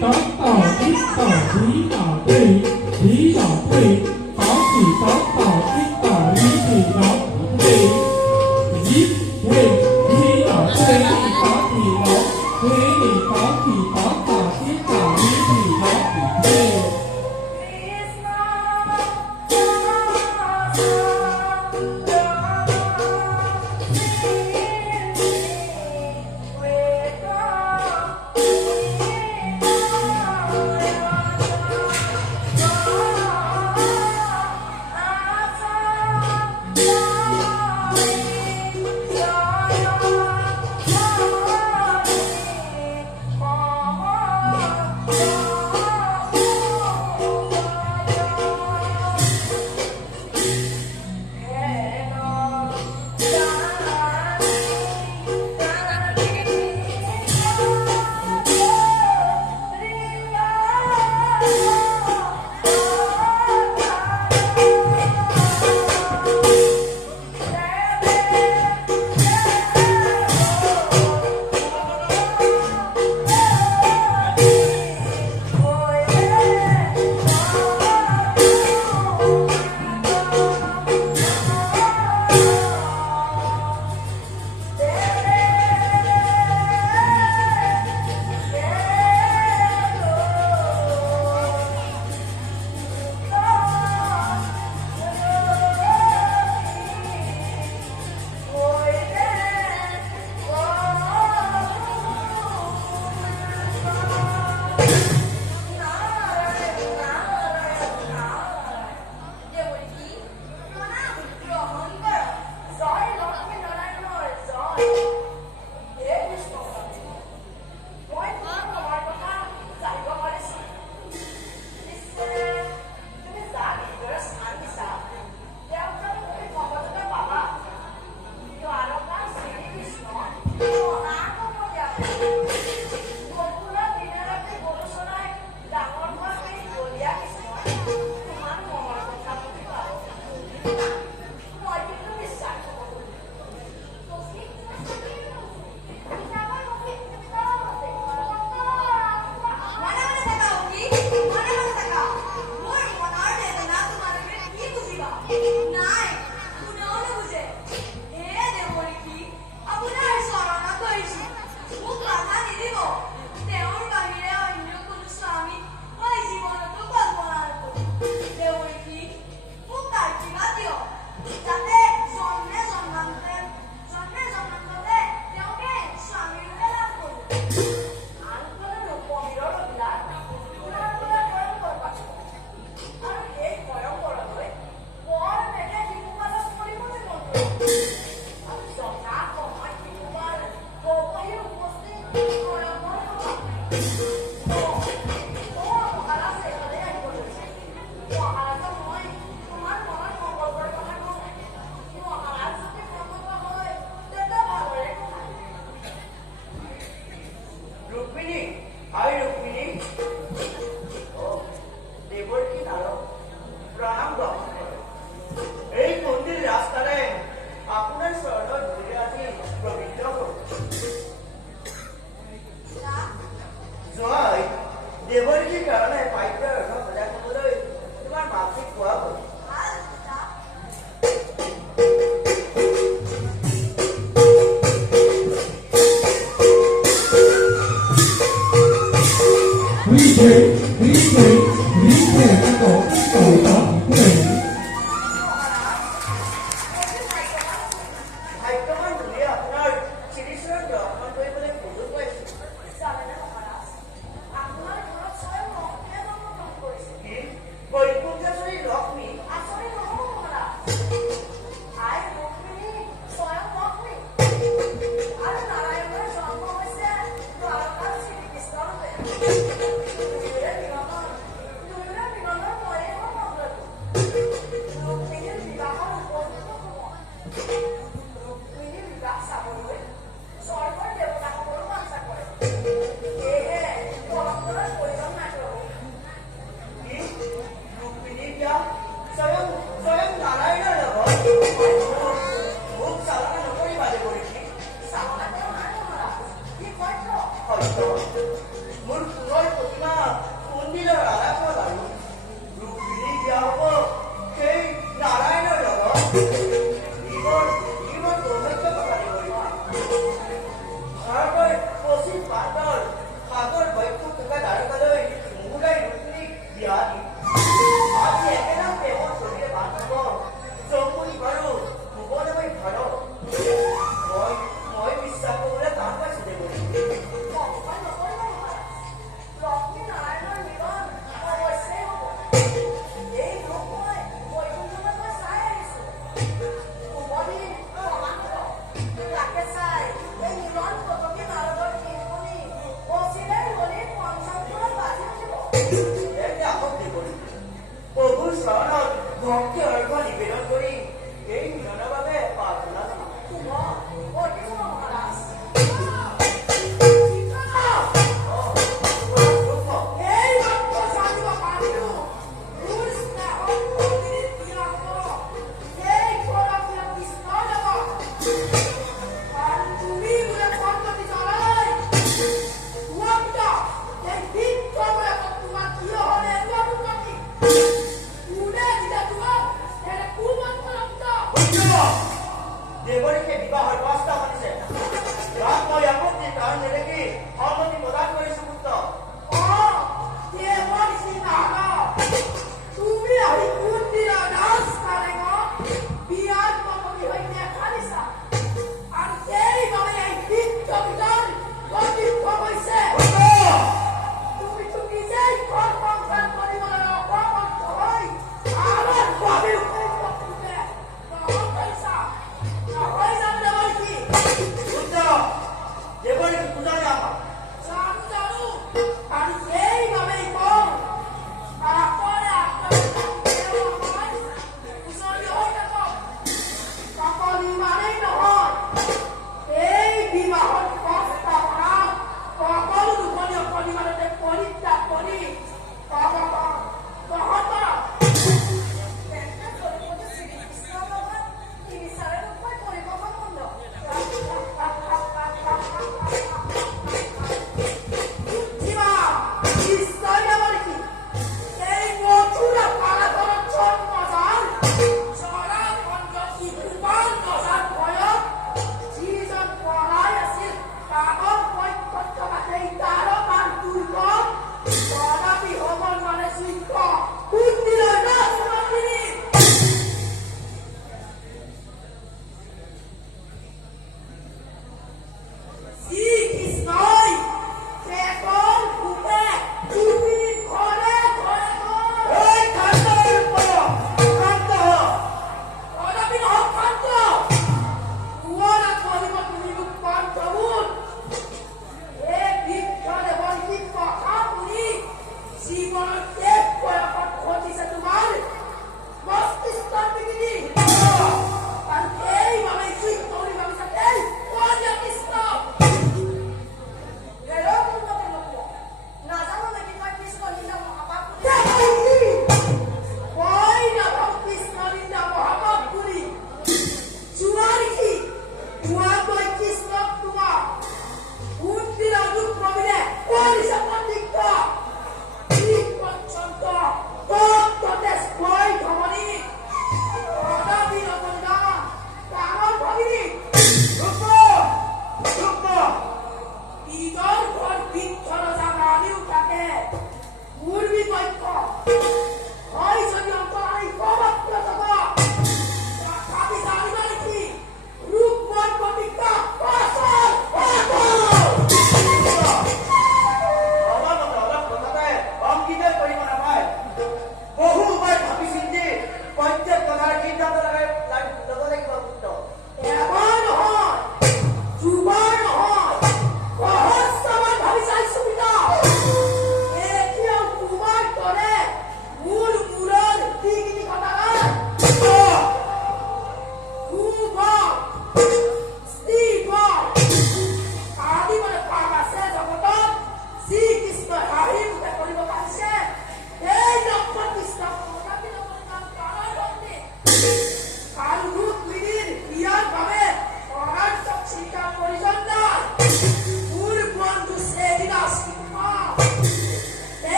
đỏ tỏ ít tỏ lý tỏ tùy lý tỏ tùy có thì có tỏ ít tỏ lý thì đó tùy ít thuê lý tỏ thuê thì có thì đó thuê thì có tỏ ít tỏ lý thì đó thuê Murphy, ভক্তি অৰ্ঘ নিবেদন কৰি এই মিলনৰ বাবে প্ৰাৰ্থনা জনাওঁ। দেৱৰীকে বিবাহৰ প্ৰস্তাৱ আনিছে। তাক মই আপত্তিৰ কাৰণ নেদেখি সন্মতি প্ৰদান কৰিছো পুত্ৰ। তুমি আহি কোনদিনা নাচ কাৰেঙ বিয়াত মমনি হৈ দেখা দিছা আৰু সেইবাবে এই বৃদ্ধ ভিতৰ গতিত্ব হৈছে। তুমিতো নিজেই ঘৰ সংসাৰ কৰিবলৈ অসমৰ্থ হৈ আমাৰ বাবেও দেৱৰীকে পূজা দিয়া জানো আৰু সেইবাবেই কওঁ আপৰে অকল ইমানেই নহয়, এই বিবাহত প্ৰস্তাৱ সকলো দুখনীয় পৰিমাণতে পৰিত্যাগ কৰি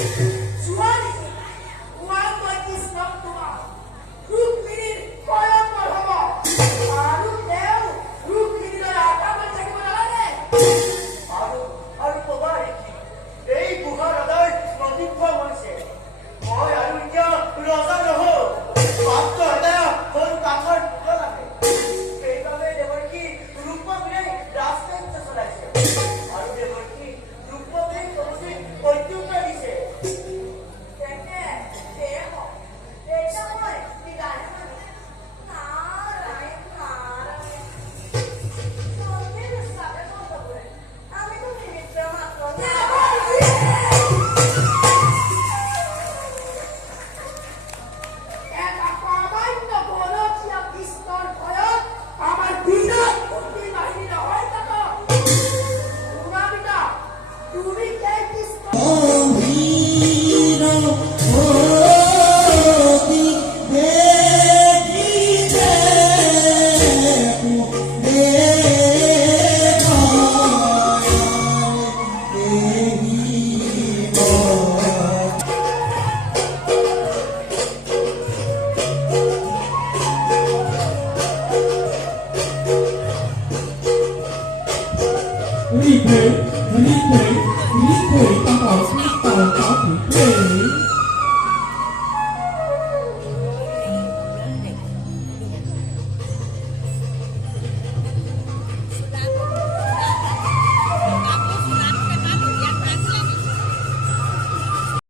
জোৱানী মই কৃষ্ণক তোমাৰ ৰুক্মিণীৰ ভয়ংকৰ হ'ব আৰু তেওঁ ৰুক্মিণীলৈ আটাকৈ থাকিব নালাগে আৰু কবা নেকি এই বুঢ়া ৰজাই নদীত্ব হৈছে মই আৰু এতিয়া ৰজা নহওঁ মাত্ৰ এটা সৰু কাঠৰ টুকুৰা লাগে সেইবাবে দেৱকী ৰুক্মবীৰে ৰাজকাৰ্য চলাইছে আৰু দেৱকী ৰুক্মবীৰে কৌশিক প্ৰত্যুত্তৰ দিছে তেন্তে সেয়ে হওক এতিয়া মই বিদায় মানো নাৰায়ণ নাৰায়ণ মন্দিৰ চালে নগ'লে আমিতো নিমিত্ত মাত্ৰ এটা সামান্য গলতীয়া কৃষ্ণৰ ভয়ত আমাৰ বিৰাট বুদ্ধি বাহিনী নহয় তাতো শুনাবিতা তুমি সেই কৃষ্ণ李培。